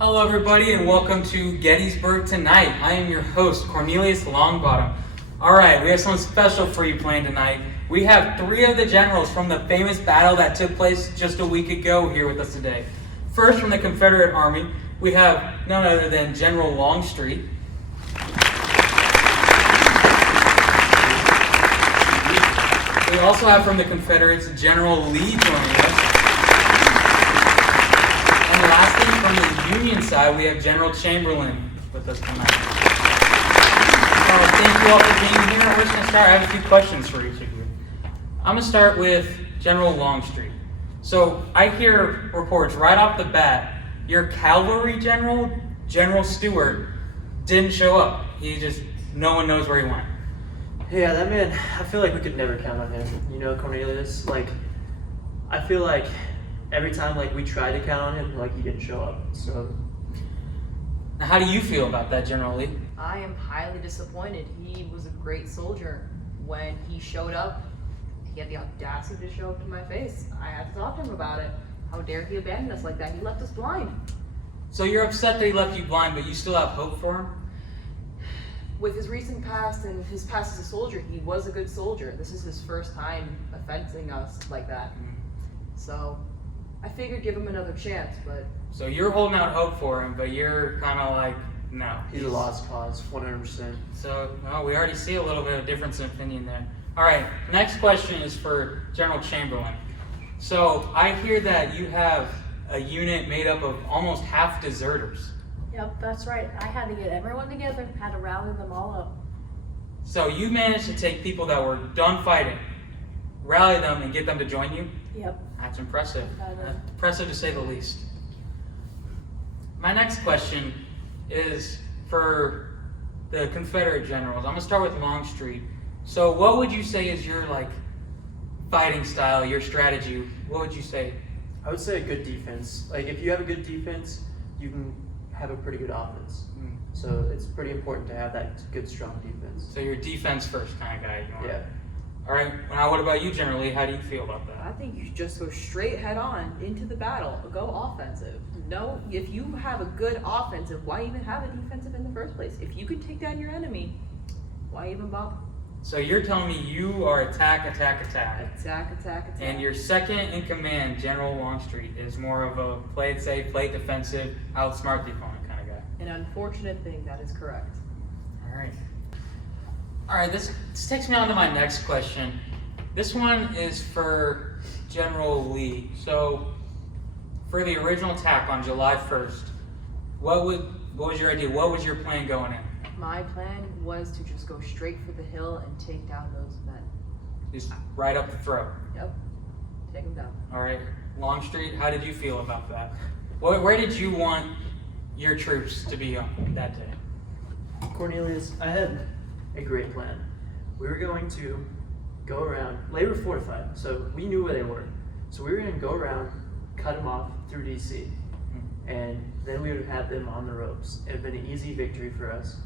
Hello everybody and welcome to Gettysburg Tonight. I am your host, Cornelius Longbottom. Alright, we have something special for you planned tonight. We have 3 of the generals from the famous battle that took place just a week ago here with us today. First, from the Confederate Army, we have none other than General Longstreet. We also have from the Confederates, General Lee joining us. And lastly, from the Union side, we have General Chamberlain with us tonight. Thank you all for being here. We're just going to start. I have a few questions for each of you. I'm going to start with General Longstreet. So I hear reports right off the bat, your cavalry general, General Stuart, didn't show up. No one knows where he went. Yeah, that man, I feel like we could never count on him. You know, Cornelius, I feel like every time, we tried to count on him, he didn't show up, so. Now, how do you feel about that, General Lee? I am highly disappointed. He was a great soldier. When he showed up, he had the audacity to show up to my face. I had to talk to him about it. How dare he abandon us like that? He left us blind. So you're upset that he left you blind, but you still have hope for him? With his recent past and his past as a soldier, he was a good soldier. This is his first time offending us like that. So I figured give him another chance, but... So you're holding out hope for him, but you're kind of like, no. He's a lost cause, 100%. So, well, we already see a little bit of difference in opinion there. All right, next question is for General Chamberlain. So I hear that you have a unit made up of almost half deserters. Yep, that's right. I had to get everyone together, had to rally them all up. So you managed to take people that were done fighting, rally them, and get them to join you? Yep. That's impressive. That's impressive to say the least. My next question is for the Confederate generals. I'm going to start with Longstreet. So what would you say is your fighting style, your strategy? What would you say? I would say a good defense. If you have a good defense, you can have a pretty good offense. So it's pretty important to have that good, strong defense. So you're a defense first kind of guy. Yeah. All right. Now, what about you, General Lee? How do you feel about that? I think you should just go straight head on into the battle. Go offensive. No, if you have a good offensive, why even have a defensive in the first place? If you can take down your enemy, why even bother? So you're telling me you are attack, attack, attack. Attack, attack, attack. And your second in command, General Longstreet, is more of a play it safe, play it defensive, outsmart the opponent kind of guy. An unfortunate thing, that is correct. All right. All right, this takes me on to my next question. This one is for General Lee. So, for the original attack on July 1st, what was your idea? What was your plan going in? My plan was to just go straight for the hill and take down those men. Just right up the throat. Yep. Take them down. All right. Longstreet, how did you feel about that? Where did you want your troops to be on that day? Cornelius, I had a great plan. We were going to go around. They were fortified, so we knew where they were. So we were going to go around, cut them off through DC, and then we would have them on the ropes. It would have been an easy victory for us,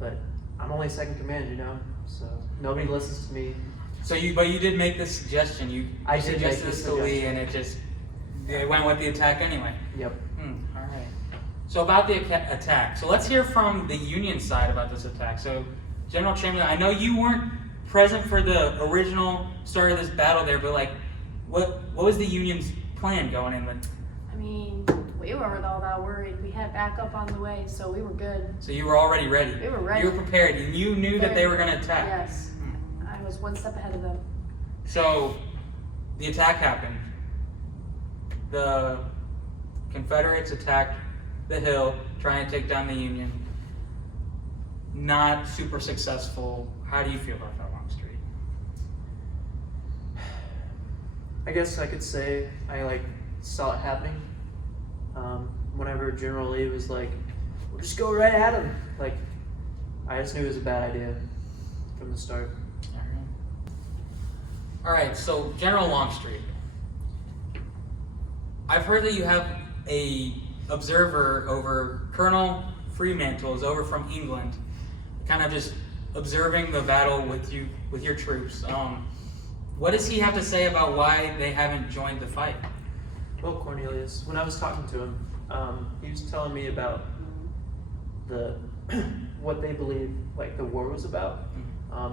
but I'm only second command, so nobody listens to me. So you did make this suggestion. You I did suggested make this this to Lee, suggestion. and it went with the attack anyway. Yep. All right. So about the attack. So let's hear from the Union side about this attack. So General Chamberlain, I know you weren't present for the original start of this battle there, but what was the Union's plan going in with? I mean, we weren't all that worried. We had backup on the way, so we were good. So you were already ready. We were ready. You were prepared, and you knew that they were going to attack. Yes. I was one step ahead of them. So the attack happened. The Confederates attacked the hill, trying to take down the Union. Not super successful. How do you feel about that, Longstreet? I guess I could say I saw it happening. Whenever General Lee was like, "We'll just go right at him," I just knew it was a bad idea from the start. All right. So General Longstreet, I've heard that you have a observer over Colonel Fremantle is over from England, kind of just observing the battle with your troops. What does he have to say about why they haven't joined the fight? Well, Cornelius, when I was talking to him, he was telling me about the what they believe like the war was about.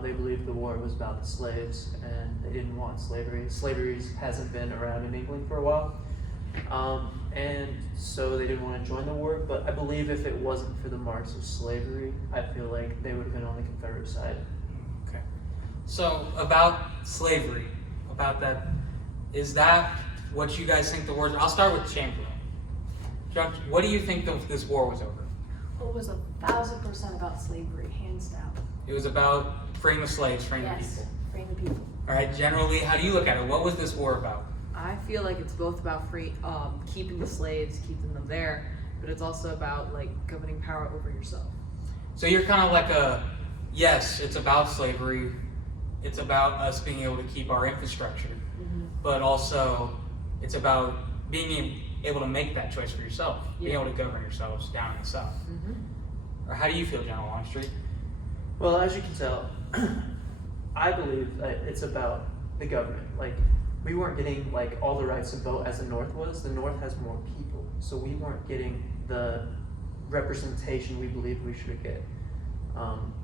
They believed the war was about the slaves, and they didn't want slavery. Slavery hasn't been around in England for a while, and so they didn't want to join the war. But I believe if it wasn't for the marks of slavery, I feel like they would have been on the Confederate side. Okay. So about slavery, about that, is that what you guys think the war is? I'll start with Chamberlain. John, what do you think this war was over? It was 1,000% about slavery, hands down. It was about freeing the slaves, freeing the Yes, people. freeing the people. All right, generally, how do you look at it? What was this war about? I feel like it's both about keeping the slaves, keeping them there, but it's also about like governing power over yourself. So you're kind of like yes, it's about slavery. It's about us being able to keep our infrastructure, but also it's about being able to make that choice for yourself, being able to govern yourselves down in the South. Or how do you feel, General Longstreet? Well, as you can tell, I believe that it's about the government. Like, we weren't getting like all the rights to vote as the North was. The North has more people, so we weren't getting the representation we believed we should get.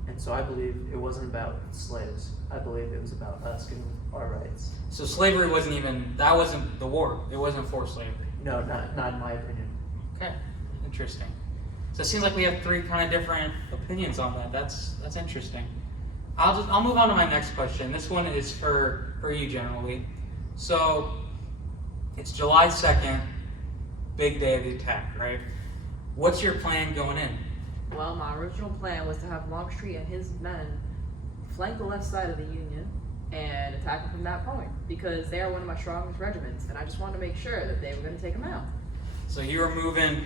And so I believe it wasn't about slaves. I believe it was about us getting our rights. So slavery wasn't the war. It wasn't for slavery. No, not in my opinion. Okay, interesting. So it seems like we have three kind of different opinions on that. That's interesting. I'll move on to my next question. This one is for you, General Lee. So it's July 2nd, big day of the attack, right? What's your plan going in? Well, my original plan was to have Longstreet and his men flank the left side of the Union and attack them from that point because they are one of my strongest regiments, and I just wanted to make sure that they were going to take them out. So you were moving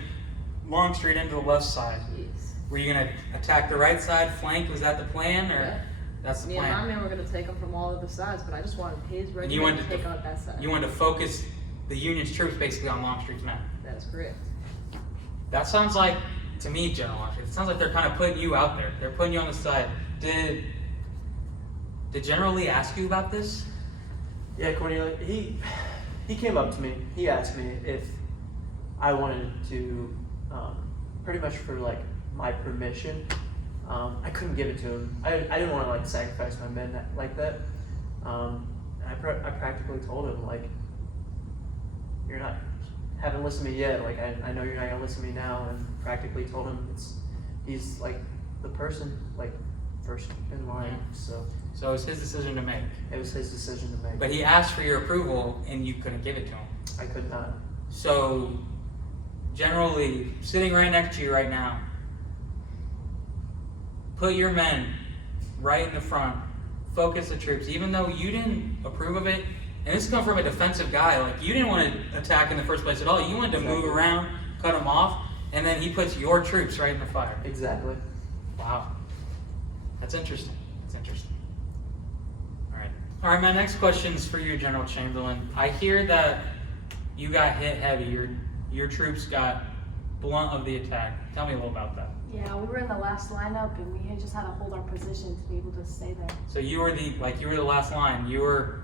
Longstreet into the left side. Yes. Were you going to attack the right side, flank? Was that the plan, or Yeah. that's the Me and my plan? men were going to take them from all of the sides, but I just wanted his And regiment you wanted to take out that side. You wanted to focus the Union's troops basically on Longstreet's men. That is correct. That sounds like, to me, General Longstreet, it sounds like they're kind of putting you out there. They're putting you on the side. Did General Lee ask you about this? Yeah, Cornelius, he came up to me. He asked me if I wanted to, pretty much for like my permission. I couldn't give it to him. I didn't want to like sacrifice my men like that. I practically told him like, haven't listened to me yet. Like I know you're not gonna listen to me now, and practically told him he's like the person like first in line. So So it was his decision to make. it was his decision to make. But he asked for your approval, and you couldn't give it to him. I could not. So, General Lee, sitting right next to you right now, put your men right in the front, focus the troops, even though you didn't approve of it. And this comes from a defensive guy. Like, you didn't want to attack in the first place at all. You wanted to move around, cut them off, and then he puts your troops right in the fire. Exactly. Wow. That's interesting. That's interesting. All right, my next question is for you, General Chamberlain. I hear that you got hit heavy. Your troops got blunt of the attack. Tell me a little about that. Yeah, we were in the last lineup and we had just had to hold our position to be able to stay there. So you were the last line. You were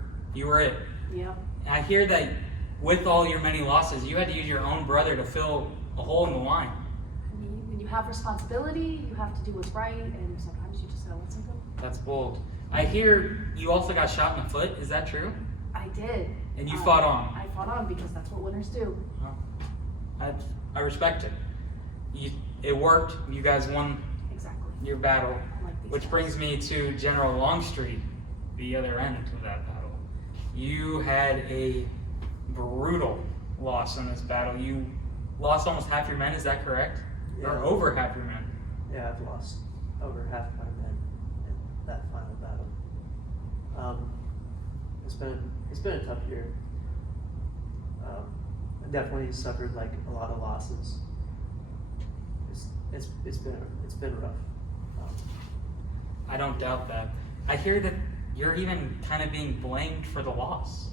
it. Yeah. And I hear that with all your many losses, you had to use your own brother to fill a hole in the line. I mean, when you have responsibility, you have to do what's right, and sometimes you just gotta let something go. That's bold. I hear you also got shot in the foot. Is that true? I did. And you fought on. I fought on because that's what winners do. I respect it. It worked. You guys won Exactly. your battle. I like these Which guys. brings me to General Longstreet, the other end of that battle. You had a brutal loss in this battle. You lost almost half your men, is that correct? Yeah. Or over half your men? Yeah, I've lost over half my men in that final battle. It's been a tough year. I definitely suffered like a lot of losses. It's been rough. I don't doubt that. I hear that you're even kind of being blamed for the loss.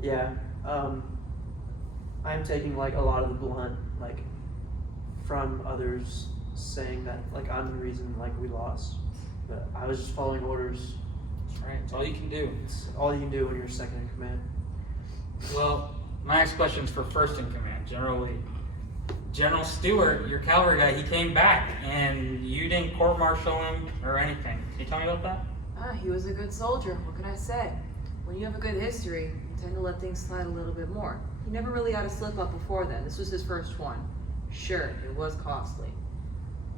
Yeah, I'm taking like a lot of the blunt like from others saying that like I'm the reason like we lost, but I was just following orders. That's right. It's all you can do. It's all you can do when you're second in command. Well, my next question is for first in command, General Lee. General Stewart, your cavalry guy, he came back and you didn't court-martial him or anything. Can you tell me about that? He was a good soldier. What can I say? When you have a good history, you tend to let things slide a little bit more. He never really had a slip up before then. This was his first one. Sure, it was costly.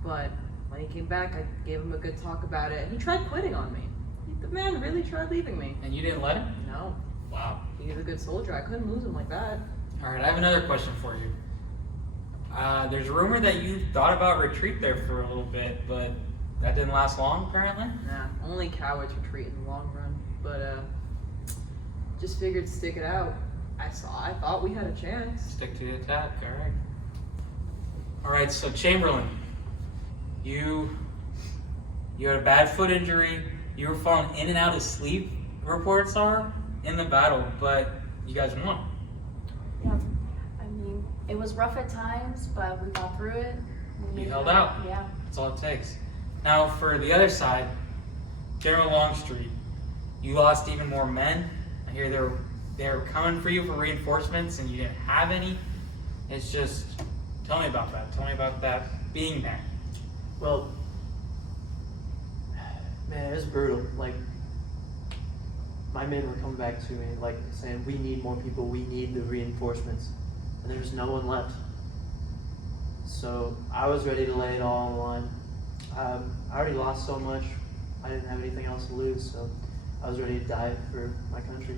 But when he came back, I gave him a good talk about it, and he tried quitting on me. The man really tried leaving me. And you didn't let him? No, Wow. he was a good soldier. I couldn't lose him like that. All right, I have another question for you. There's a rumor that you thought about retreat there for a little bit, but that didn't last long, apparently? Nah, only cowards retreat in the long run. But, just figured stick it out. I thought we had a chance. Stick to the attack, all right. All right, so Chamberlain, you had a bad foot injury. You were falling in and out of sleep, reports are, in the battle, but you guys won. Yeah. I mean, it was rough at times, but we got through it. You held out. Yeah. That's all it takes. Now, for the other side, General Longstreet, you lost even more men. I hear they were coming for you for reinforcements, and you didn't have any. It's just, tell me about that. Tell me about that being there. Well, man, it was brutal. Like, my men were coming back to me, like, saying, we need more people, we need the reinforcements. And there was no one left. So I was ready to lay it all on the line. I already lost so much, I didn't have anything else to lose, so I was ready to die for my country.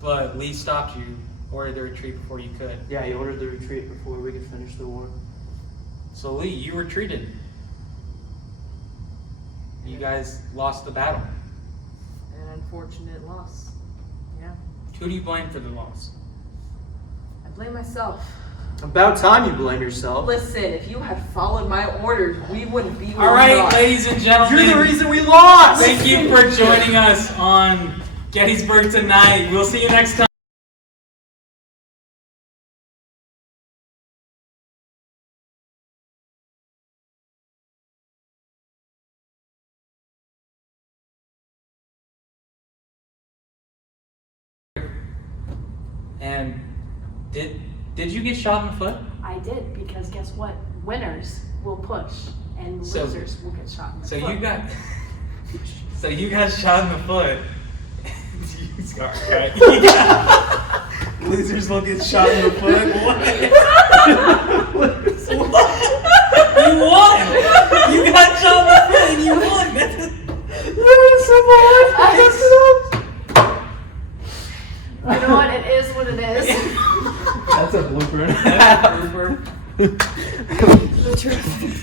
But Lee stopped you, ordered the retreat before you could. Yeah, he ordered the retreat before we could finish the war. So Lee, you retreated. You guys lost the battle. An unfortunate loss. Yeah. Who do you blame for the loss? I blame myself. About time you blame yourself. Listen, if you had followed my orders, we wouldn't be where All we right, are. ladies and gentlemen. You're the reason we lost! Thank you for joining us on Gettysburg Tonight. We'll see you next time. And did you get shot in the foot? I did, because guess what? Winners will push, and So- losers will get shot in the So foot. you got shot in the foot. Sorry, right? You got- losers will get shot in the foot. What? You won. You got shot in the foot and you won. You know what? It is what it is. That's a blooper. That's a blooper. The truth.